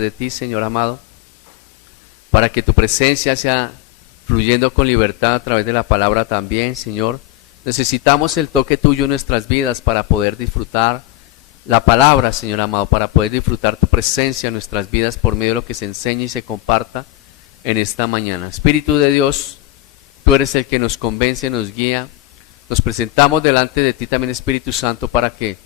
de ti, Señor amado, para que tu presencia sea fluyendo con libertad a través de la palabra también, Señor. Necesitamos el toque tuyo en nuestras vidas para poder disfrutar la palabra, Señor amado, para poder disfrutar tu presencia en nuestras vidas por medio de lo que se enseña y se comparta en esta mañana. Espíritu de Dios, tú eres el que nos convence, nos guía. Nos presentamos delante de ti también, Espíritu Santo, para que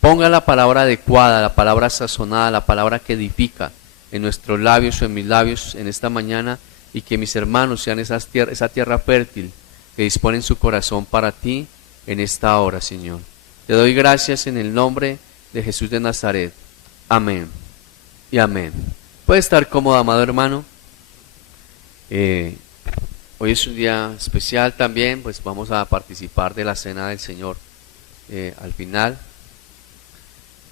ponga la palabra adecuada, la palabra sazonada, la palabra que edifica en nuestros labios o en mis labios en esta mañana, y que mis hermanos sean esa tierra fértil que disponen su corazón para ti en esta hora, Señor. Te doy gracias en el nombre de Jesús de Nazaret. Amén y amén. Puede estar cómodo, amado hermano. Hoy es un día especial también, pues vamos a participar de la cena del Señor al final.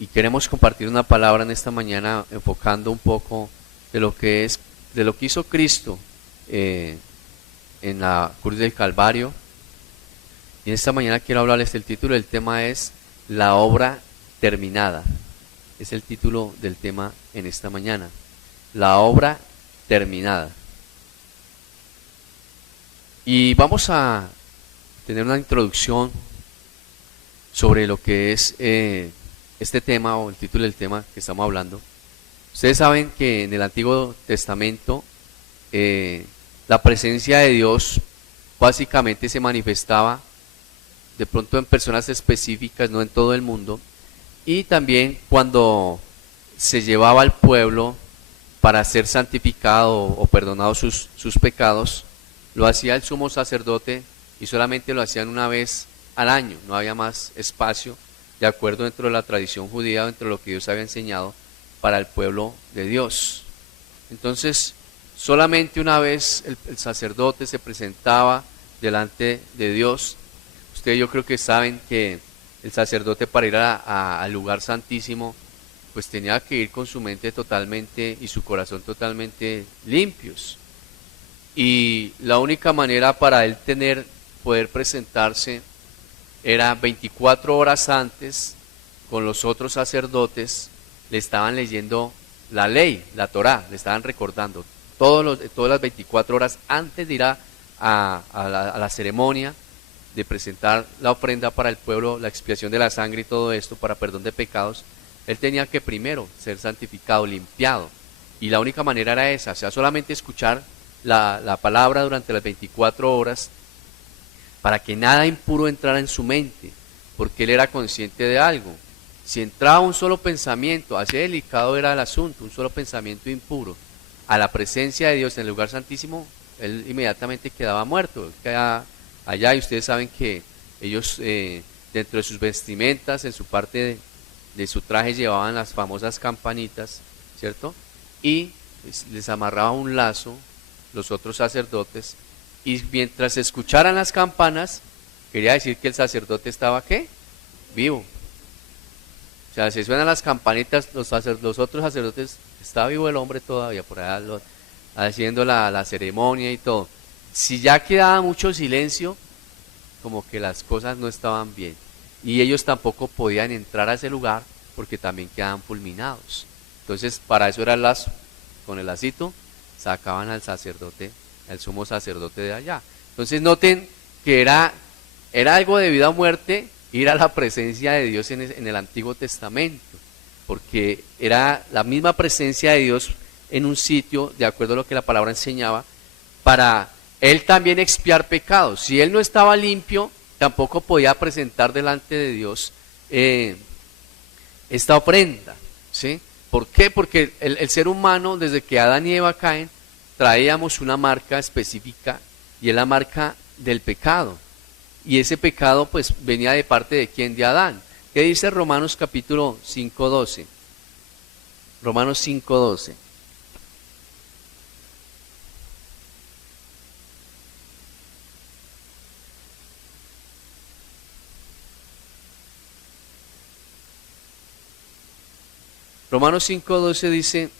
Y queremos compartir una palabra en esta mañana enfocando un poco de lo que hizo Cristo en la cruz del Calvario. Y en esta mañana quiero hablarles, el título del tema es La obra terminada. Es el título del tema en esta mañana. La obra terminada. Y vamos a tener una introducción sobre lo que es este tema, o el título del tema que estamos hablando. Ustedes saben que en el Antiguo Testamento la presencia de Dios básicamente se manifestaba de pronto en personas específicas, no en todo el mundo, y también cuando se llevaba al pueblo para ser santificado o perdonado sus pecados, lo hacía el sumo sacerdote, y solamente lo hacían una vez al año, no había más espacio, de acuerdo dentro de la tradición judía, dentro de lo que Dios había enseñado para el pueblo de Dios. Entonces, solamente una vez el sacerdote se presentaba delante de Dios. Ustedes, yo creo que saben que el sacerdote, para ir al lugar santísimo, pues tenía que ir con su mente totalmente y su corazón totalmente limpios. Y la única manera para él poder presentarse era 24 horas antes, con los otros sacerdotes, le estaban leyendo la ley, la Torá, le estaban recordando todas las 24 horas antes de ir a la ceremonia de presentar la ofrenda para el pueblo, la expiación de la sangre y todo esto para perdón de pecados. Él tenía que primero ser santificado, limpiado, y la única manera era esa, o sea, solamente escuchar la palabra durante las 24 horas, para que nada impuro entrara en su mente, porque él era consciente de algo. Si entraba un solo pensamiento, así delicado era el asunto, un solo pensamiento impuro, a la presencia de Dios en el lugar santísimo, él inmediatamente quedaba muerto. Él quedaba allá, y ustedes saben que ellos dentro de sus vestimentas, en su parte de su traje, llevaban las famosas campanitas, ¿cierto? Y les amarraba un lazo los otros sacerdotes, y mientras escucharan las campanas, quería decir que el sacerdote estaba, ¿qué? Vivo. O sea, si suenan las campanitas, los otros sacerdotes, está vivo el hombre todavía, por allá haciendo la ceremonia y todo. Si ya quedaba mucho silencio, como que las cosas no estaban bien. Y ellos tampoco podían entrar a ese lugar, porque también quedaban fulminados. Entonces, para eso era el lazo. Con el lacito sacaban al sacerdote, al sumo sacerdote de allá. Entonces noten que era algo de vida o muerte ir a la presencia de Dios en el Antiguo Testamento, porque era la misma presencia de Dios en un sitio, de acuerdo a lo que la palabra enseñaba, para él también expiar pecados. Si él no estaba limpio, tampoco podía presentar delante de Dios esta ofrenda, ¿sí? ¿Por qué? Porque el ser humano, desde que Adán y Eva caen, traíamos una marca específica, y es la marca del pecado. Y ese pecado pues venía de parte de ¿quién? De Adán. ¿Qué dice Romanos capítulo 5:12? Romanos 5:12. Romanos 5:12 dice: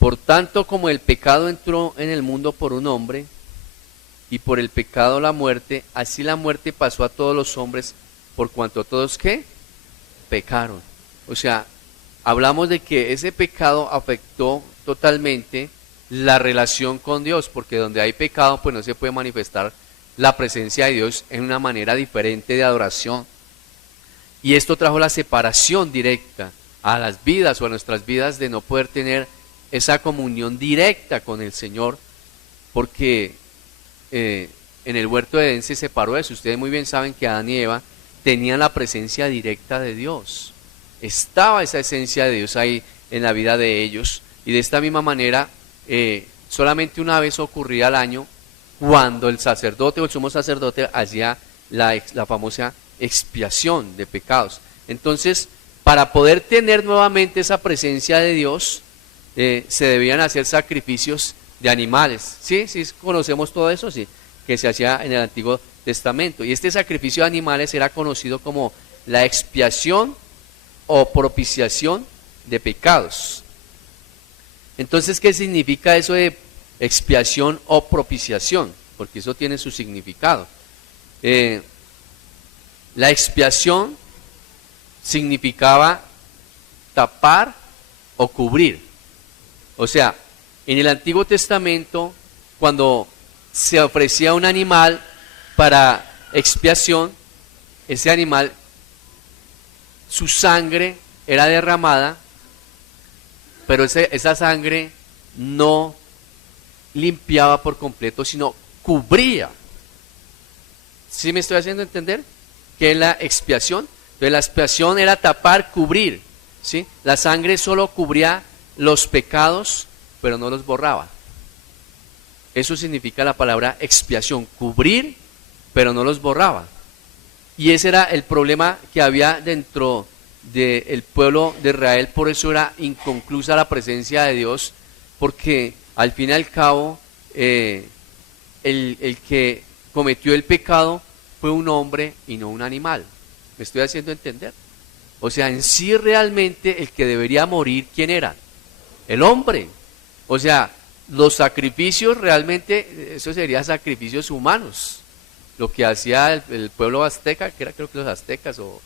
por tanto, como el pecado entró en el mundo por un hombre, y por el pecado la muerte, así la muerte pasó a todos los hombres, por cuanto todos, ¿qué? Pecaron. O sea, hablamos de que ese pecado afectó totalmente la relación con Dios, porque donde hay pecado pues no se puede manifestar la presencia de Dios en una manera diferente de adoración. Y esto trajo la separación directa a las vidas o a nuestras vidas de no poder tener esa comunión directa con el Señor, porque en el huerto de Edén se separó eso. Ustedes muy bien saben que Adán y Eva tenían la presencia directa de Dios. Estaba esa esencia de Dios ahí en la vida de ellos. Y de esta misma manera, solamente una vez ocurría al año cuando el sacerdote o el sumo sacerdote hacía la famosa expiación de pecados. Entonces, para poder tener nuevamente esa presencia de Dios, se debían hacer sacrificios de animales. ¿Sí? ¿Sí conocemos todo eso? Sí, que se hacía en el Antiguo Testamento. Y este sacrificio de animales era conocido como la expiación o propiciación de pecados. Entonces, ¿qué significa eso de expiación o propiciación? Porque eso tiene su significado. La expiación significaba tapar o cubrir. O sea, en el Antiguo Testamento, cuando se ofrecía un animal para expiación, ese animal, su sangre era derramada, pero esa sangre no limpiaba por completo, sino cubría. ¿Sí me estoy haciendo entender? ¿Qué es la expiación? Entonces la expiación era tapar, cubrir, ¿sí? La sangre solo cubría los pecados, pero no los borraba. Eso significa la palabra expiación, cubrir, pero no los borraba. Y ese era el problema que había dentro del pueblo de Israel, por eso era inconclusa la presencia de Dios, porque al fin y al cabo el que cometió el pecado fue un hombre y no un animal. ¿Me estoy haciendo entender? O sea, en sí realmente el que debería morir, ¿quién era? El hombre. O sea, los sacrificios realmente, eso serían sacrificios humanos. Lo que hacía el pueblo azteca, que era creo que los aztecas, o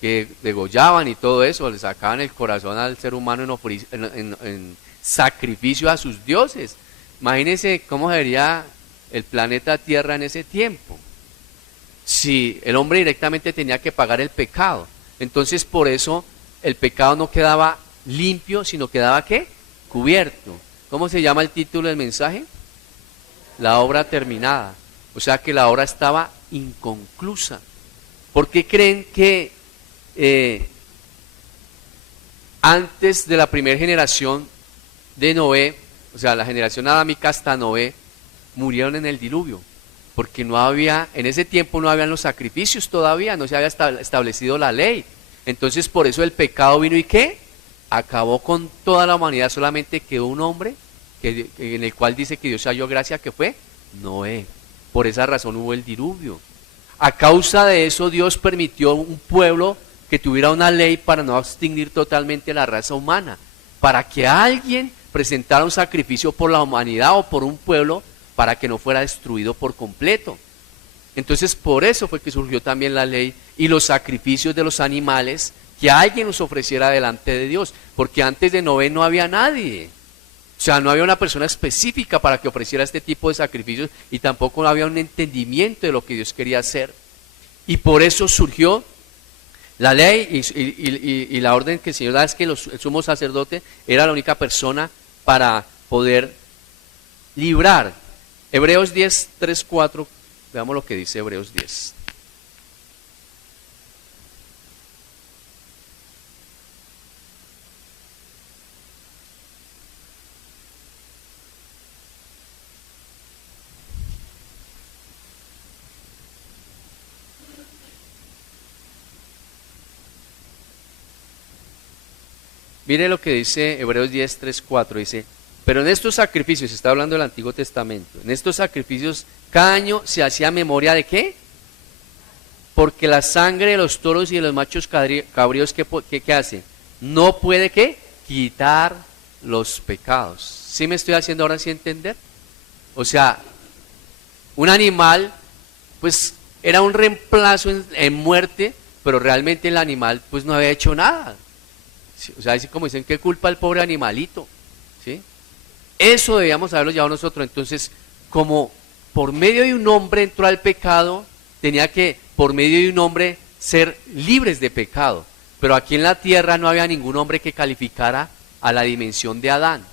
que degollaban y todo eso, le sacaban el corazón al ser humano en sacrificio a sus dioses. Imagínense cómo sería el planeta Tierra en ese tiempo, si el hombre directamente tenía que pagar el pecado. Entonces por eso el pecado no quedaba limpio, sino quedaba ¿qué? Cubierto. ¿Cómo se llama el título del mensaje? La obra terminada. O sea que la obra estaba inconclusa. ¿Por qué creen que antes de la primera generación de Noé, o sea, la generación adámica hasta Noé, murieron en el diluvio? Porque no había, en ese tiempo no habían los sacrificios todavía, no se había establecido la ley. Entonces por eso el pecado vino y ¿qué? Acabó con toda la humanidad, solamente quedó un hombre en el cual dice que Dios halló gracia, que fue Noé. Por esa razón hubo el diluvio. A causa de eso Dios permitió un pueblo que tuviera una ley para no extinguir totalmente la raza humana, para que alguien presentara un sacrificio por la humanidad o por un pueblo para que no fuera destruido por completo. Entonces por eso fue que surgió también la ley y los sacrificios de los animales, que alguien los ofreciera delante de Dios, porque antes de Noé no había nadie. O sea, no había una persona específica para que ofreciera este tipo de sacrificios y tampoco había un entendimiento de lo que Dios quería hacer. Y por eso surgió la ley y la orden que el Señor da, es que el sumo sacerdote era la única persona para poder librar. Hebreos 10, 3, 4, veamos lo que dice Hebreos 10. Mire lo que dice Hebreos 10, 3, 4, dice: pero en estos sacrificios, está hablando del Antiguo Testamento, en estos sacrificios cada año se hacía memoria ¿de qué? Porque la sangre de los toros y de los machos cabríos, ¿qué hace? No puede ¿qué? Quitar los pecados. ¿Sí me estoy haciendo ahora sí entender? O sea, un animal pues era un reemplazo en muerte, pero realmente el animal pues no había hecho nada. ¿sí? O sea, así como dicen, ¿qué culpa el pobre animalito? ¿Sí? Eso debíamos haberlo llevado nosotros. Entonces, como por medio de un hombre entró al pecado, tenía que, por medio de un hombre, ser libres de pecado. Pero aquí en la tierra no había ningún hombre que calificara a la dimensión de Adán.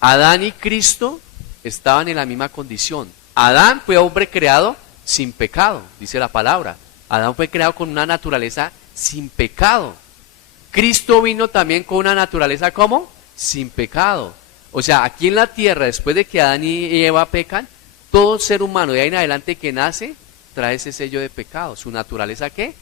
Adán y Cristo estaban en la misma condición. Adán fue hombre creado sin pecado, dice la palabra. Adán fue creado con una naturaleza sin pecado. Cristo vino también con una naturaleza ¿cómo? Sin pecado. O sea, aquí en la tierra, después de que Adán y Eva pecan, todo ser humano de ahí en adelante que nace trae ese sello de pecado. ¿Su naturaleza qué?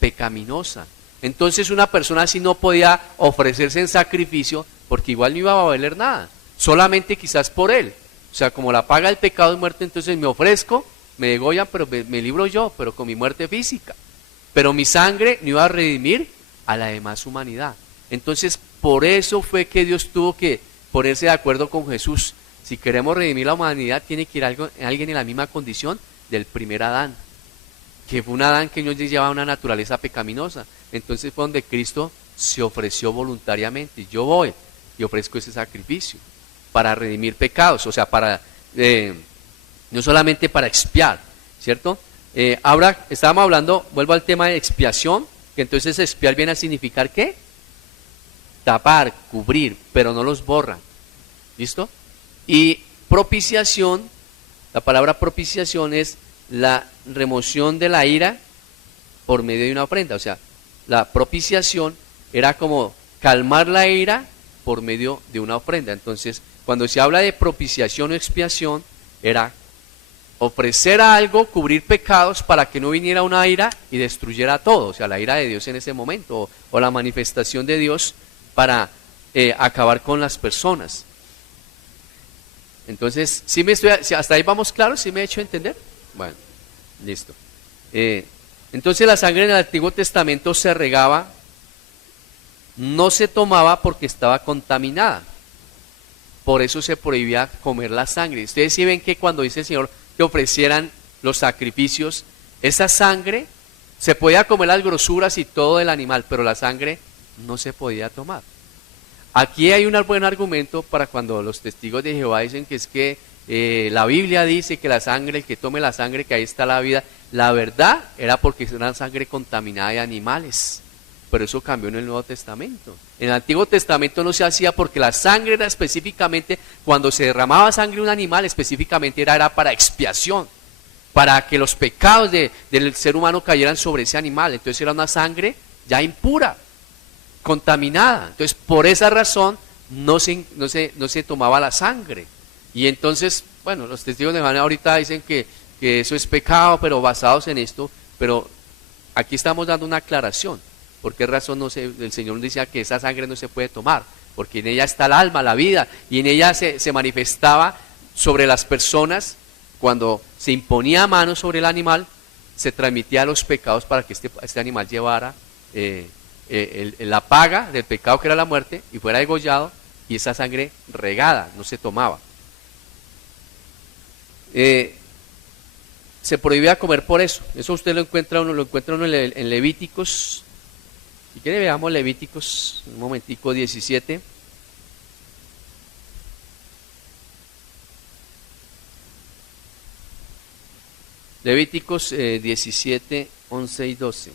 Pecaminosa. Entonces una persona así no podía ofrecerse en sacrificio porque igual no iba a valer nada. Solamente quizás por él. O sea, como la paga el pecado de muerte, entonces me ofrezco, me degollan, pero me libro yo, pero con mi muerte física. Pero mi sangre no iba a redimir a la demás humanidad. Entonces, por eso fue que Dios tuvo que ponerse de acuerdo con Jesús. Si queremos redimir la humanidad, tiene que ir alguien en la misma condición del primer Adán, que fue un Adán que no llevaba una naturaleza pecaminosa. Entonces fue donde Cristo se ofreció voluntariamente. Yo voy y ofrezco ese sacrificio para redimir pecados, o sea, para no solamente para expiar, ¿cierto? Ahora estábamos hablando, vuelvo al tema de expiación, que entonces expiar viene a significar ¿qué? Tapar, cubrir, pero no los borra, ¿listo? Y propiciación, la palabra propiciación es la remoción de la ira por medio de una ofrenda, o sea, la propiciación era como calmar la ira por medio de una ofrenda. Entonces, cuando se habla de propiciación o expiación, era ofrecer algo, cubrir pecados para que no viniera una ira y destruyera todo, o sea, la ira de Dios en ese momento, o la manifestación de Dios para acabar con las personas. Entonces, ¿sí hasta ahí vamos claros? ¿Sí me he hecho entender? Bueno, listo. Entonces la sangre en el Antiguo Testamento se regaba, no se tomaba porque estaba contaminada. Por eso se prohibía comer la sangre. Ustedes sí ven que cuando dice el Señor que ofrecieran los sacrificios, esa sangre, se podía comer las grosuras y todo del animal, pero la sangre no se podía tomar. Aquí hay un buen argumento para cuando los testigos de Jehová dicen que es que la Biblia dice que la sangre, el que tome la sangre, que ahí está la vida. La verdad era porque era una sangre contaminada de animales. Pero eso cambió en el Nuevo Testamento. En el Antiguo Testamento no se hacía porque la sangre era específicamente, cuando se derramaba sangre de un animal, específicamente era para expiación, para que los pecados del ser humano cayeran sobre ese animal. Entonces era una sangre ya impura, contaminada. Entonces por esa razón no se tomaba la sangre. Y entonces, bueno, los testigos de Jehová ahorita dicen que eso es pecado, pero basados en esto, pero aquí estamos dando una aclaración. ¿Por qué razón el Señor decía que esa sangre no se puede tomar? Porque en ella está el alma, la vida, y en ella se manifestaba sobre las personas. Cuando se imponía mano sobre el animal, se transmitía los pecados para que este animal llevara la paga del pecado, que era la muerte, y fuera degollado, y esa sangre regada no se tomaba. Se prohibía comer por eso. Eso usted lo encuentra uno en Levíticos. Si quiere veamos Levíticos, un momentico, 17. Levíticos 17, 11 y 12.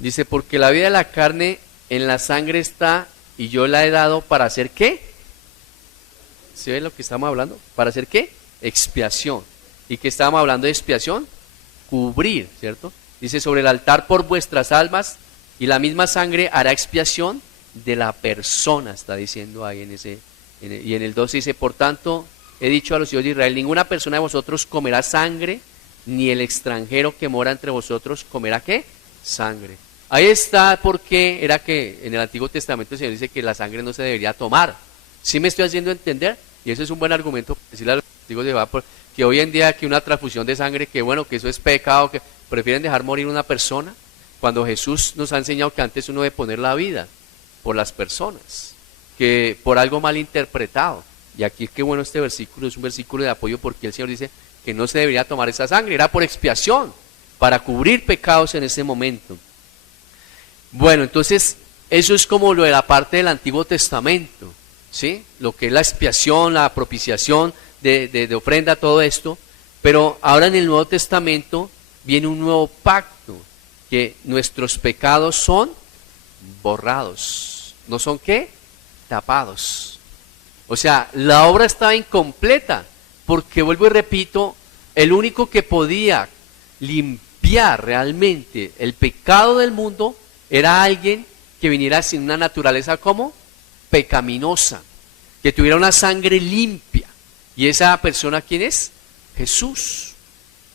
Dice, porque la vida de la carne en la sangre está, y yo la he dado para hacer ¿qué? ¿Sí ven lo que estamos hablando? ¿Para hacer qué? Expiación. ¿Y qué estábamos hablando de expiación? Cubrir, ¿cierto? Dice, sobre el altar por vuestras almas, y la misma sangre hará expiación de la persona, está diciendo ahí y en el 12 dice, por tanto, he dicho a los hijos de Israel, ninguna persona de vosotros comerá sangre, ni el extranjero que mora entre vosotros comerá ¿qué? Sangre. Ahí está porque era que en el Antiguo Testamento el Señor dice que la sangre no se debería tomar. ¿Sí me estoy haciendo entender? Y eso es un buen argumento para decirle a los testigos de Jehová que hoy en día que una transfusión de sangre, que bueno, que eso es pecado, que prefieren dejar morir una persona, cuando Jesús nos ha enseñado que antes uno debe poner la vida por las personas. que por algo mal interpretado. Y aquí qué bueno este versículo, es un versículo de apoyo porque el Señor dice que no se debería tomar esa sangre, era por expiación, para cubrir pecados en ese momento. Bueno, entonces eso es como lo de la parte del Antiguo Testamento, ¿sí? Lo que es la expiación, la propiciación de ofrenda, todo esto. Pero ahora en el Nuevo Testamento viene un nuevo pacto, que nuestros pecados son borrados. ¿No son qué? Tapados. O sea, la obra estaba incompleta, porque vuelvo y repito, el único que podía limpiar realmente el pecado del mundo era alguien que viniera sin una naturaleza como pecaminosa, que tuviera una sangre limpia. ¿Y esa persona quién es? Jesús.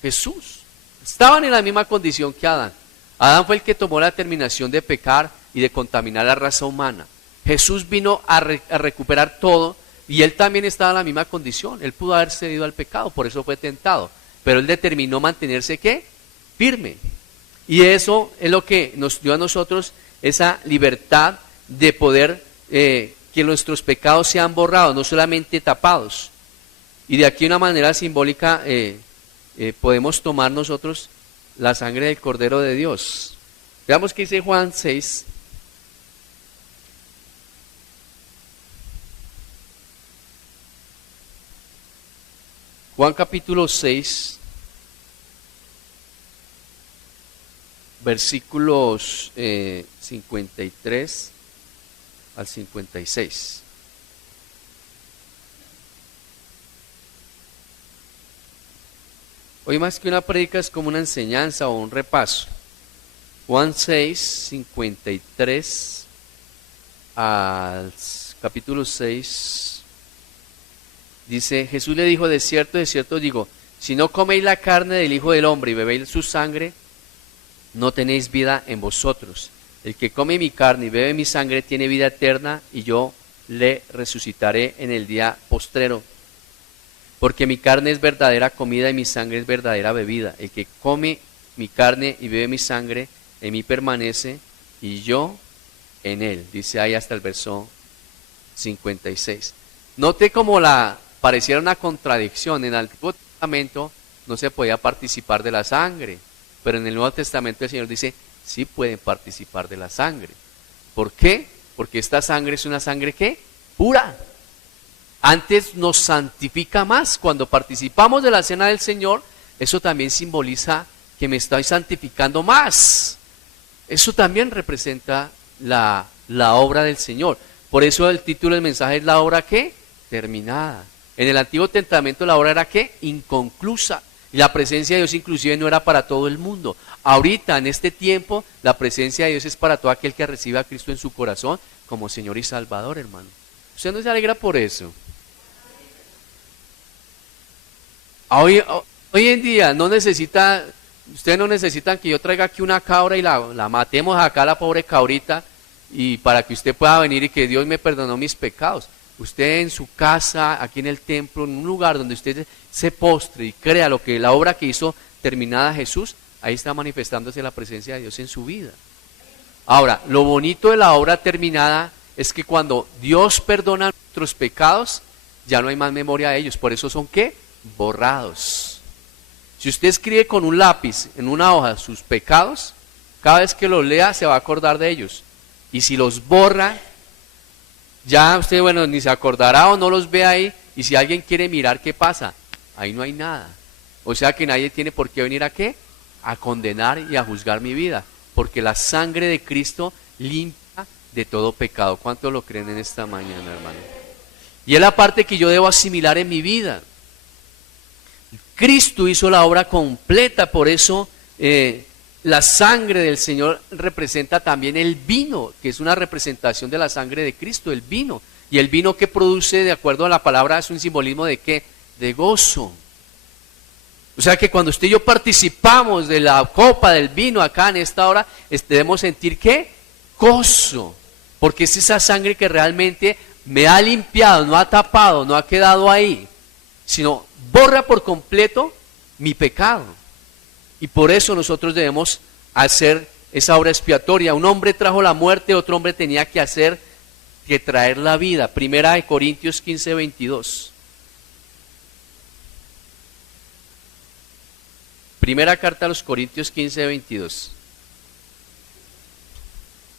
Jesús. Estaban en la misma condición que Adán. Adán fue el que tomó la determinación de pecar y de contaminar la raza humana. Jesús vino a recuperar todo y él también estaba en la misma condición. Él pudo haber cedido al pecado, por eso fue tentado. Pero él determinó mantenerse ¿qué? Firme. Y eso es lo que nos dio a nosotros esa libertad de poder que nuestros pecados sean borrados, no solamente tapados. Y de aquí de una manera simbólica podemos tomar nosotros la sangre del Cordero de Dios. Veamos qué dice Juan 6. Juan capítulo 6, versículos 53 al 56. Hoy más que una prédica es como una enseñanza o un repaso. Juan 6, 53 al capítulo 6. Dice, Jesús le dijo, de cierto os digo, si no coméis la carne del Hijo del Hombre y bebéis su sangre, no tenéis vida en vosotros. El que come mi carne y bebe mi sangre tiene vida eterna, y yo le resucitaré en el día postrero. Porque mi carne es verdadera comida y mi sangre es verdadera bebida. El que come mi carne y bebe mi sangre, en mí permanece, y yo en él. Dice ahí hasta el verso 56. Note como pareciera una contradicción. En el Antiguo Testamento no se podía participar de la sangre, pero en el Nuevo Testamento el Señor dice, sí pueden participar de la sangre. ¿Por qué? Porque esta sangre es una sangre ¿qué? Pura. Antes nos santifica más. Cuando participamos de la cena del Señor, eso también simboliza que me estoy santificando más. Eso también representa la obra del Señor. Por eso el título del mensaje es la obra ¿qué? Terminada. En el Antiguo Testamento la obra era ¿qué? Inconclusa. Y la presencia de Dios inclusive no era para todo el mundo. Ahorita, en este tiempo, la presencia de Dios es para todo aquel que reciba a Cristo en su corazón como Señor y Salvador, hermano. ¿Usted no se alegra por eso? Hoy en día ustedes no necesitan que yo traiga aquí una cabra y la matemos acá, la pobre cabrita, y para que usted pueda venir y que Dios me perdonó mis pecados. Usted en su casa, aquí en el templo, en un lugar donde usted se postre y crea lo que la obra que hizo terminada Jesús, ahí está manifestándose la presencia de Dios en su vida. Ahora, lo bonito de la obra terminada es que cuando Dios perdona nuestros pecados, ya no hay más memoria de ellos. Por eso son ¿qué? Borrados. Si usted escribe con un lápiz en una hoja sus pecados, cada vez que los lea se va a acordar de ellos. Y si los borra, ya usted, bueno, ni se acordará o no los ve ahí. Y si alguien quiere mirar qué pasa, ahí no hay nada. O sea que nadie tiene por qué venir a ¿qué? A condenar y a juzgar mi vida. Porque la sangre de Cristo limpia de todo pecado. ¿Cuántos lo creen en esta mañana, hermano? Y es la parte que yo debo asimilar en mi vida. Cristo hizo la obra completa, por eso la sangre del Señor representa también el vino, que es una representación de la sangre de Cristo, el vino. Y el vino que produce, de acuerdo a la palabra, es un simbolismo de ¿qué? De gozo. O sea que cuando usted y yo participamos de la copa del vino acá en esta hora, debemos sentir ¿qué? Gozo. Porque es esa sangre que realmente me ha limpiado, no ha tapado, no ha quedado ahí, sino borra por completo mi pecado. Y por eso nosotros debemos hacer esa obra expiatoria. Un hombre trajo la muerte, otro hombre tenía que que traer la vida. Primera de Corintios 15, 22. Primera carta a los Corintios 15, 22.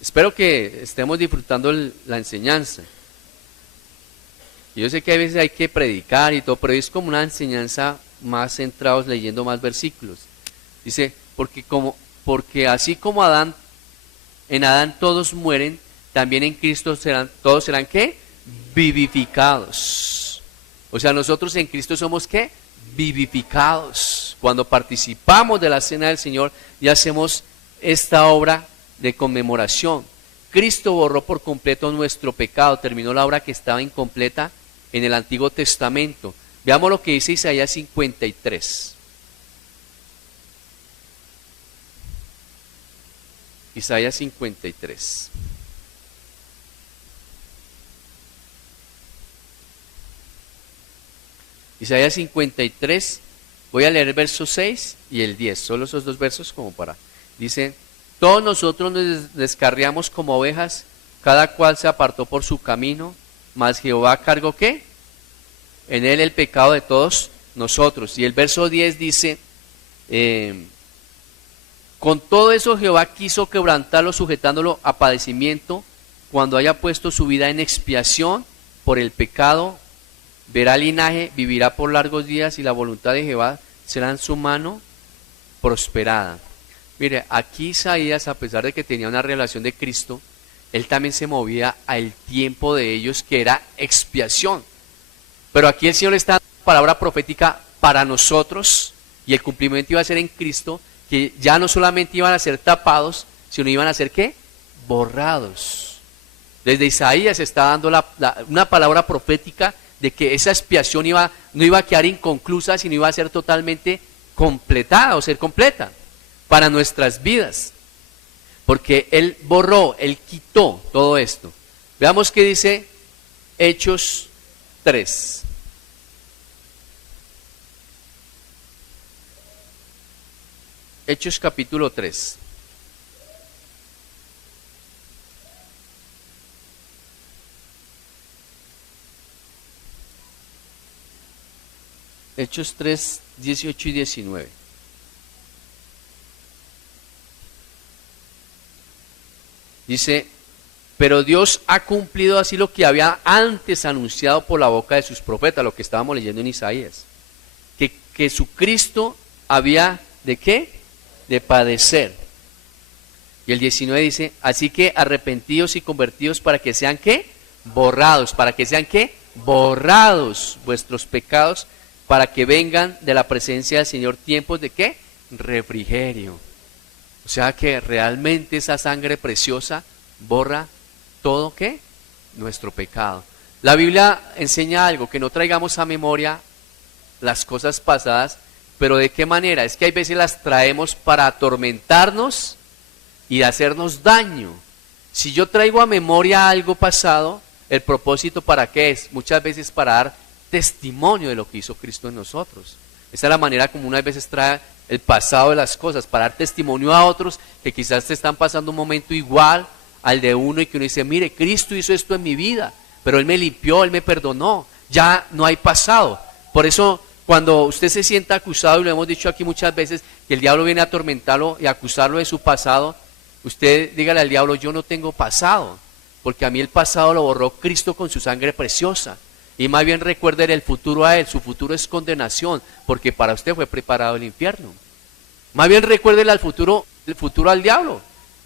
Espero que estemos disfrutando la enseñanza. Yo sé que a veces hay que predicar y todo, pero es como una enseñanza más centrados leyendo más versículos. Dice, porque así como en Adán todos mueren, también en Cristo todos serán ¿qué? Vivificados. O sea, nosotros en Cristo somos ¿qué? Vivificados. Cuando participamos de la cena del Señor y hacemos esta obra de conmemoración. Cristo borró por completo nuestro pecado, terminó la obra que estaba incompleta en el Antiguo Testamento. Veamos lo que dice Isaías 53. Isaías 53. Isaías 53, voy a leer el verso 6 y el 10, solo esos dos versos como para... Dice, todos nosotros nos descarriamos como ovejas, cada cual se apartó por su camino, mas Jehová cargó ¿qué? En él el pecado de todos nosotros. Y el verso 10 dice, con todo eso Jehová quiso quebrantarlo, sujetándolo a padecimiento, cuando haya puesto su vida en expiación por el pecado, verá linaje, vivirá por largos días y la voluntad de Jehová será en su mano prosperada. Mire, aquí Isaías, a pesar de que tenía una revelación de Cristo, él también se movía al tiempo de ellos, que era expiación. Pero aquí el Señor está dando palabra profética para nosotros, y el cumplimiento iba a ser en Cristo, que ya no solamente iban a ser tapados, sino iban a ser ¿qué? Borrados. Desde Isaías está dando una palabra profética de que esa expiación no iba a quedar inconclusa, sino iba a ser totalmente completada o ser completa para nuestras vidas, porque Él borró, Él quitó todo esto. Veamos qué dice Hechos 3. Hechos capítulo 3. Hechos 3, 18 y 19. Dice, pero Dios ha cumplido así lo que había antes anunciado por la boca de sus profetas, lo que estábamos leyendo en Isaías, que Jesucristo había ¿de qué? De padecer. Y el 19 dice, así que arrepentidos y convertidos para que sean ¿qué? Borrados, para que sean ¿qué? Borrados vuestros pecados, para que vengan de la presencia del Señor tiempos de ¿qué? Refrigerio. O sea que realmente esa sangre preciosa borra todo ¿qué? Nuestro pecado. La Biblia enseña algo, que no traigamos a memoria las cosas pasadas, pero ¿de qué manera? Es que hay veces las traemos para atormentarnos y hacernos daño. Si yo traigo a memoria algo pasado, ¿el propósito para qué es? Muchas veces para dar testimonio de lo que hizo Cristo en nosotros. Esa es la manera como unas veces trae el pasado de las cosas, para dar testimonio a otros que quizás te están pasando un momento igual al de uno y que uno dice, mire, Cristo hizo esto en mi vida, pero Él me limpió, Él me perdonó, ya no hay pasado. Por eso cuando usted se sienta acusado, y lo hemos dicho aquí muchas veces, que el diablo viene a atormentarlo y a acusarlo de su pasado, usted dígale al diablo, yo no tengo pasado, porque a mí el pasado lo borró Cristo con su sangre preciosa. Y más bien recuerde el futuro a Él, su futuro es condenación, porque para usted fue preparado el infierno. Más bien recuérdele el futuro al diablo.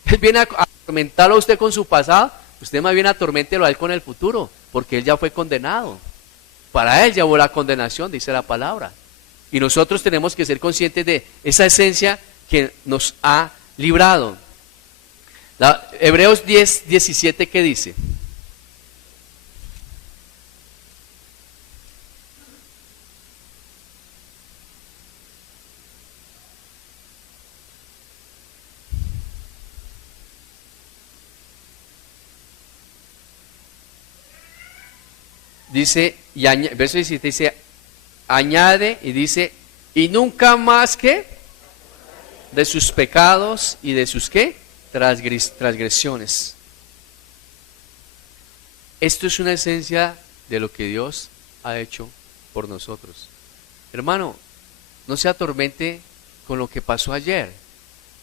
Él viene a atormentarlo a usted con su pasado, usted más bien atorméntelo a Él con el futuro, porque Él ya fue condenado. Para Él ya hubo la condenación, dice la palabra. Y nosotros tenemos que ser conscientes de esa esencia que nos ha librado. Hebreos 10, 17, ¿qué dice? Dice, verso 17 dice, añade y dice, y nunca más que de sus pecados y de sus ¿qué? Transgresiones. Esto es una esencia de lo que Dios ha hecho por nosotros. Hermano, no se atormente con lo que pasó ayer.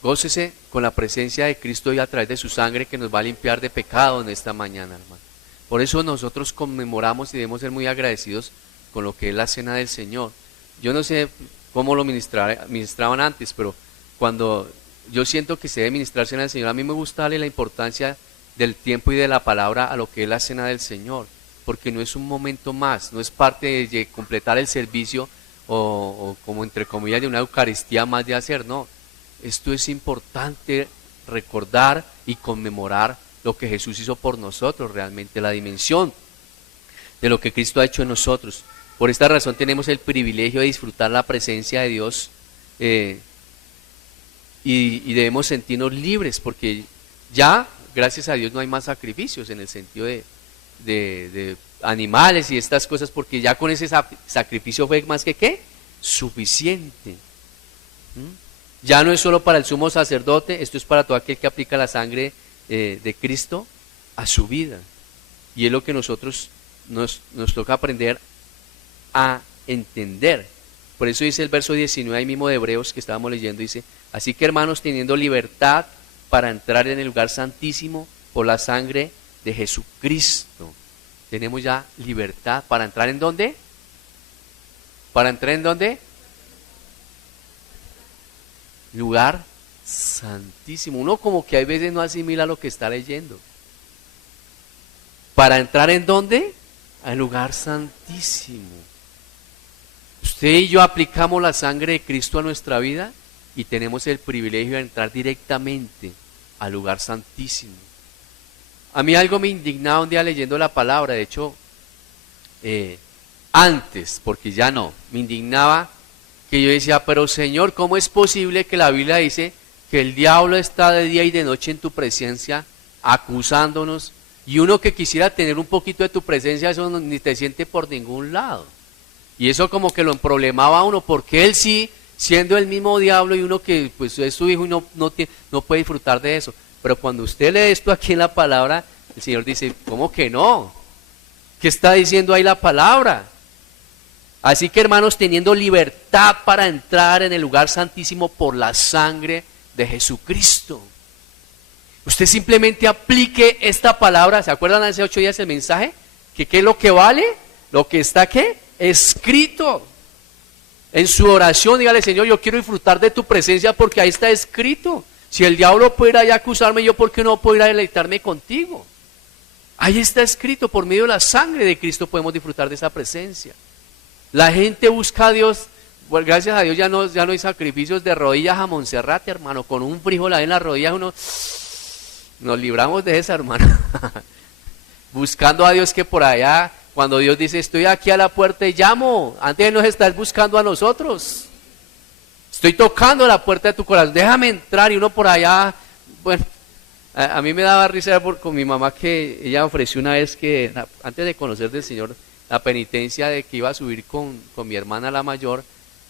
Gócese con la presencia de Cristo y a través de su sangre que nos va a limpiar de pecado en esta mañana, hermano. Por eso nosotros conmemoramos y debemos ser muy agradecidos con lo que es la cena del Señor. Yo no sé cómo lo ministraban antes, pero cuando yo siento que se debe ministrar cena del Señor, a mí me gusta darle la importancia del tiempo y de la palabra a lo que es la cena del Señor, porque no es un momento más, no es parte de completar el servicio o como entre comillas de una Eucaristía más de hacer, no. Esto es importante recordar y conmemorar lo que Jesús hizo por nosotros, realmente la dimensión de lo que Cristo ha hecho en nosotros. Por esta razón tenemos el privilegio de disfrutar la presencia de Dios y debemos sentirnos libres porque ya, gracias a Dios, no hay más sacrificios en el sentido de animales y estas cosas, porque ya con ese sacrificio fue más que ¿qué? Suficiente. Ya no es solo para el sumo sacerdote, esto es para todo aquel que aplica la sangre de Cristo a su vida. Y es lo que nosotros nos toca aprender a entender. Por eso dice el verso 19 ahí mismo de Hebreos que estábamos leyendo, dice: así que hermanos, teniendo libertad para entrar en el lugar santísimo por la sangre de Jesucristo. Tenemos ya libertad para entrar ¿en dónde? ¿Para entrar en dónde? Lugar santísimo. Uno como que hay veces no asimila lo que está leyendo. ¿Para entrar en dónde? Al lugar santísimo. Usted y yo aplicamos la sangre de Cristo a nuestra vida y tenemos el privilegio de entrar directamente al lugar santísimo. A mí algo me indignaba un día leyendo la palabra, de hecho, antes, porque ya no, me indignaba que yo decía, pero Señor, ¿cómo es posible que la Biblia dice que el diablo está de día y de noche en tu presencia acusándonos? Y uno que quisiera tener un poquito de tu presencia, eso ni te siente por ningún lado. Y eso como que lo emproblemaba a uno, porque él sí, siendo el mismo diablo y uno que pues es su hijo y no puede disfrutar de eso. Pero cuando usted lee esto aquí en la palabra, el Señor dice, ¿cómo que no? ¿Qué está diciendo ahí la palabra? Así que hermanos, teniendo libertad para entrar en el lugar santísimo por la sangre de Jesucristo. Usted simplemente aplique esta palabra. ¿Se acuerdan hace 8 días el mensaje? ¿Que qué es lo que vale? Lo que está ¿qué? Escrito. En su oración, dígale, Señor, yo quiero disfrutar de tu presencia porque ahí está escrito. Si el diablo puede ir allá a acusarme, yo ¿por qué no puedo ir a deleitarme contigo? Ahí está escrito, por medio de la sangre de Cristo podemos disfrutar de esa presencia. La gente busca a Dios, pues gracias a Dios ya no hay sacrificios de rodillas a Monserrate, hermano, con un frijol ahí en las rodillas nos libramos de esa, hermano. Buscando a Dios que por allá, cuando Dios dice, estoy aquí a la puerta y llamo, antes de nos estar buscando a nosotros. Estoy tocando la puerta de tu corazón, déjame entrar. Y uno por allá, bueno, a mí me daba risa con mi mamá que ella ofreció una vez que, antes de conocer del Señor, la penitencia de que iba a subir con mi hermana la mayor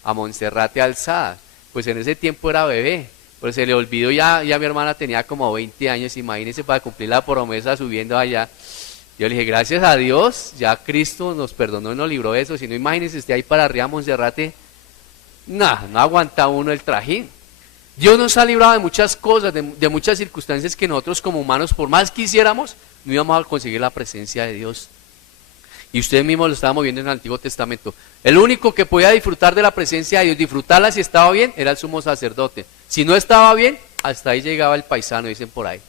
a Monserrate Alzada. Pues en ese tiempo era bebé, pues se le olvidó ya mi hermana tenía como 20 años, imagínense, para cumplir la promesa subiendo allá. Yo le dije, gracias a Dios, ya Cristo nos perdonó y nos libró de eso. Si no, imagínense usted ahí para arriba a Monserrate, no aguanta uno el trajín. Dios nos ha librado de muchas cosas, de muchas circunstancias que nosotros como humanos, por más quisiéramos, no íbamos a conseguir la presencia de Dios. Y ustedes mismos lo estaban viendo en el Antiguo Testamento. El único que podía disfrutar de la presencia de Dios, disfrutarla si estaba bien, era el sumo sacerdote. Si no estaba bien, hasta ahí llegaba el paisano, dicen por ahí.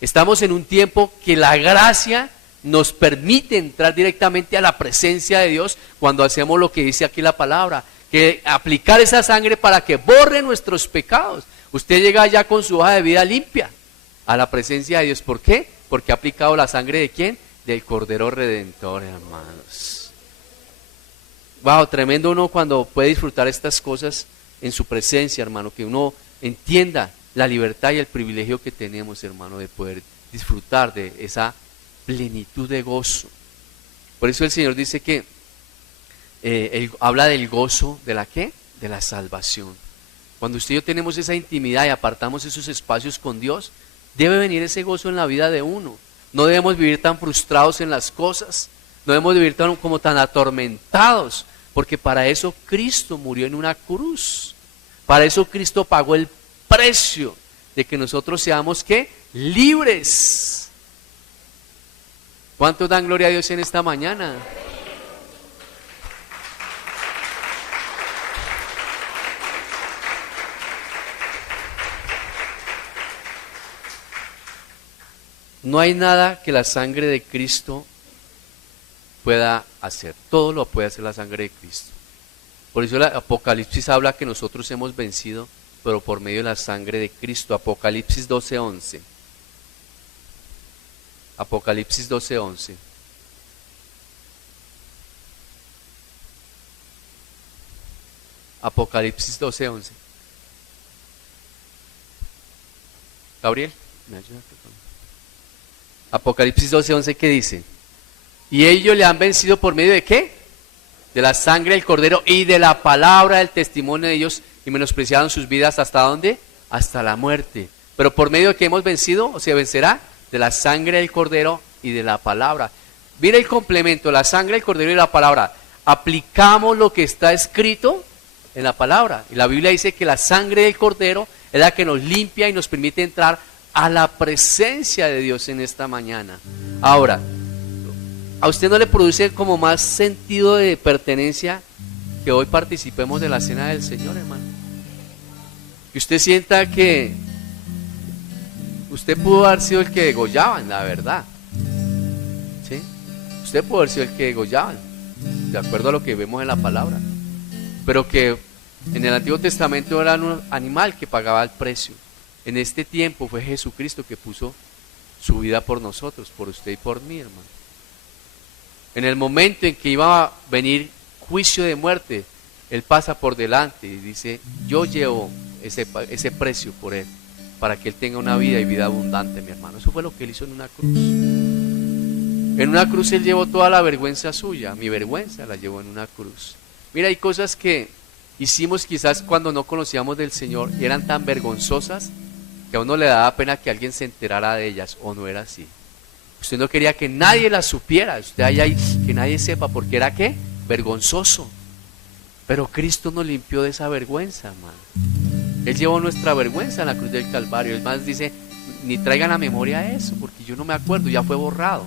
Estamos en un tiempo que la gracia nos permite entrar directamente a la presencia de Dios cuando hacemos lo que dice aquí la palabra, que aplicar esa sangre para que borre nuestros pecados. Usted llega allá con su hoja de vida limpia a la presencia de Dios. ¿Por qué? Porque ha aplicado la sangre ¿de quién? Del Cordero Redentor, hermanos. Wow, tremendo uno cuando puede disfrutar estas cosas en su presencia, hermano, que uno entienda la libertad y el privilegio que tenemos, hermano, de poder disfrutar de esa plenitud de gozo. Por eso el Señor dice que Él habla del gozo, ¿de la qué? De la salvación. Cuando usted y yo tenemos esa intimidad y apartamos esos espacios con Dios, debe venir ese gozo en la vida de uno. No debemos vivir tan frustrados en las cosas, no debemos vivir como tan atormentados, porque para eso Cristo murió en una cruz. Para eso Cristo pagó el precio de que nosotros seamos, ¿qué? Libres. ¿Cuántos dan gloria a Dios en esta mañana? No hay nada que la sangre de Cristo pueda hacer. Todo lo puede hacer la sangre de Cristo. Por eso el Apocalipsis habla que nosotros hemos vencido, pero por medio de la sangre de Cristo. Apocalipsis 12:11. Apocalipsis 12:11. Apocalipsis 12:11. Gabriel, ¿me ayudas? Apocalipsis 12:11, ¿qué dice? Y ellos le han vencido por medio de ¿qué? De la sangre del Cordero y de la palabra del testimonio de ellos, y menospreciaron sus vidas ¿hasta dónde? Hasta la muerte. Pero por medio de que hemos vencido, o se vencerá, de la sangre del Cordero y de la palabra. Mira el complemento, la sangre del Cordero y la palabra. Aplicamos lo que está escrito en la palabra. Y la Biblia dice que la sangre del Cordero es la que nos limpia y nos permite entrar a la presencia de Dios en esta mañana. Ahora, ¿a usted no le produce como más sentido de pertenencia que hoy participemos de la cena del Señor, hermano? Que usted sienta que usted pudo haber sido el que degollaban, la verdad. ¿Sí? Usted pudo haber sido el que degollaban, de acuerdo a lo que vemos en la palabra. Pero que en el Antiguo Testamento era un animal que pagaba el precio. En este tiempo fue Jesucristo que puso su vida por nosotros, por usted y por mí, hermano. En el momento en que iba a venir juicio de muerte, Él pasa por delante y dice, yo llevo ese precio por Él, para que Él tenga una vida y vida abundante, mi hermano. Eso fue lo que Él hizo en una cruz. En una cruz Él llevó toda la vergüenza suya, mi vergüenza la llevó en una cruz. Mira, hay cosas que hicimos quizás cuando no conocíamos del Señor y eran tan vergonzosas que a uno le daba pena que alguien se enterara de ellas, o no era así. Usted no quería que nadie las supiera, usted allá que nadie sepa, porque era ¿qué? Vergonzoso. Pero Cristo nos limpió de esa vergüenza, hermano. Él llevó nuestra vergüenza en la cruz del Calvario. El más dice, ni traigan a memoria eso, porque yo no me acuerdo, ya fue borrado.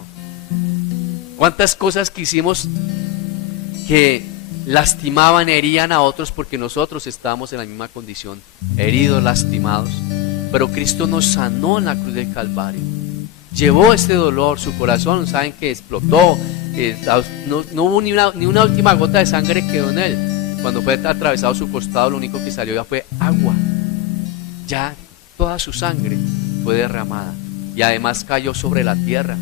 ¿Cuántas cosas que hicimos que lastimaban, herían a otros porque nosotros estábamos en la misma condición, heridos, lastimados? Pero Cristo nos sanó en la cruz del Calvario. Llevó este dolor, su corazón, saben que explotó, no hubo ni una última gota de sangre quedó en él. Cuando fue atravesado su costado, lo único que salió ya fue agua. Ya toda su sangre fue derramada. Y además cayó sobre la tierra,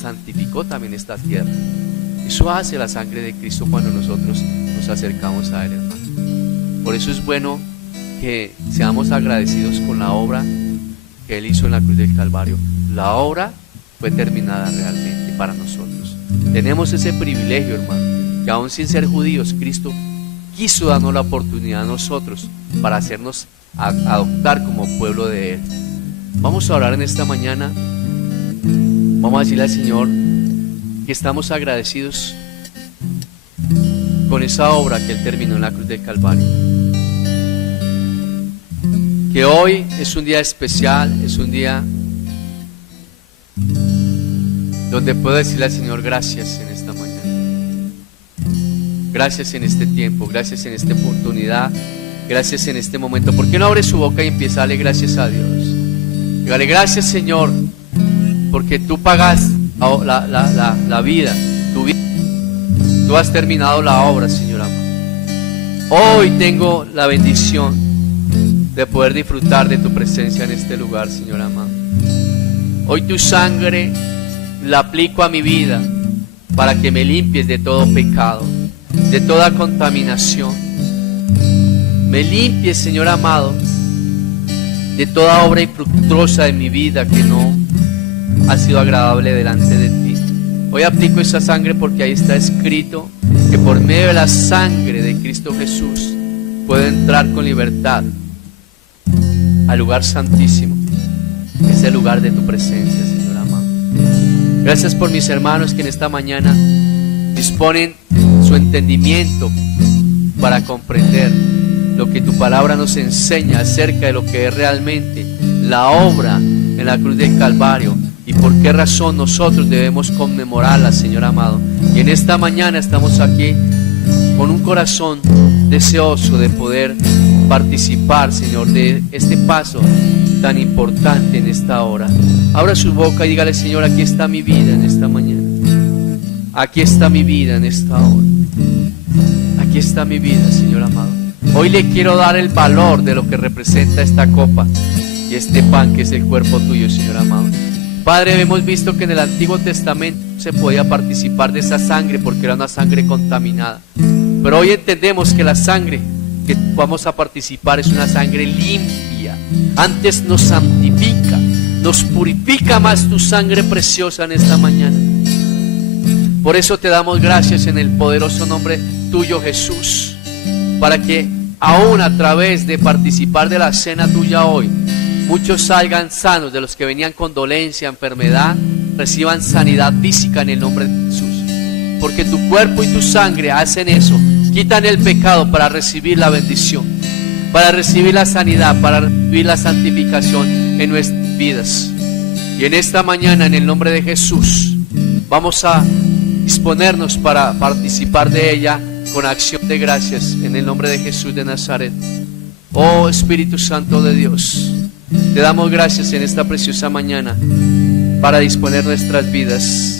santificó también esta tierra. Eso hace la sangre de Cristo cuando nosotros nos acercamos a Él, hermano. Por eso es bueno que seamos agradecidos con la obra que Él hizo en la cruz del Calvario. La obra fue terminada realmente para nosotros. Tenemos ese privilegio, hermano, que aún sin ser judíos, Cristo quiso darnos la oportunidad a nosotros para hacernos adoptar como pueblo de Él. Vamos a orar en esta mañana. Vamos a decirle al Señor que estamos agradecidos con esa obra que Él terminó en la cruz del Calvario. Que hoy es un día especial, es un día donde puedo decirle al Señor gracias en esta mañana. Gracias en este tiempo, gracias en esta oportunidad, gracias en este momento. ¿Por qué no abre su boca y empieza a darle gracias a Dios? Dígale gracias, Señor, porque tú pagas la vida, tu vida. Tú has terminado la obra, Señor amado. Hoy tengo la bendición de poder disfrutar de tu presencia en este lugar, Señor amado. Hoy tu sangre la aplico a mi vida para que me limpies de todo pecado, de toda contaminación. Me limpies, Señor amado, de toda obra infructuosa de mi vida que no ha sido agradable delante de ti. Hoy aplico esa sangre porque ahí está escrito que por medio de la sangre de Cristo Jesús puedo entrar con libertad al lugar santísimo, ese lugar de tu presencia, Señor amado. Gracias por mis hermanos que en esta mañana disponen su entendimiento para comprender lo que tu palabra nos enseña acerca de lo que es realmente la obra en la cruz del Calvario y por qué razón nosotros debemos conmemorarla, Señor amado. Y en esta mañana estamos aquí con un corazón deseoso de poder participar, Señor, de este paso tan importante en esta hora. Abra su boca y dígale: Señor, aquí está mi vida en esta mañana. Aquí está mi vida en esta hora. Aquí está mi vida, Señor amado. Hoy le quiero dar el valor de lo que representa esta copa y este pan que es el cuerpo tuyo, Señor amado. Padre, hemos visto que en el Antiguo Testamento se podía participar de esa sangre porque era una sangre contaminada. Pero hoy entendemos que la sangre que vamos a participar es una sangre limpia. Antes nos santifica, nos purifica más tu sangre preciosa en esta mañana. Por eso te damos gracias en el poderoso nombre tuyo, Jesús, para que aún a través de participar de la cena tuya hoy, muchos salgan sanos. De los que venían con dolencia, enfermedad, reciban sanidad física en el nombre de Jesús. Porque tu cuerpo y tu sangre hacen eso, quitan el pecado para recibir la bendición, para recibir la sanidad, para recibir la santificación en nuestras vidas. Y en esta mañana, en el nombre de Jesús, vamos a disponernos para participar de ella con acción de gracias en el nombre de Jesús de Nazaret. Oh Espíritu Santo de Dios, te damos gracias en esta preciosa mañana para disponer nuestras vidas.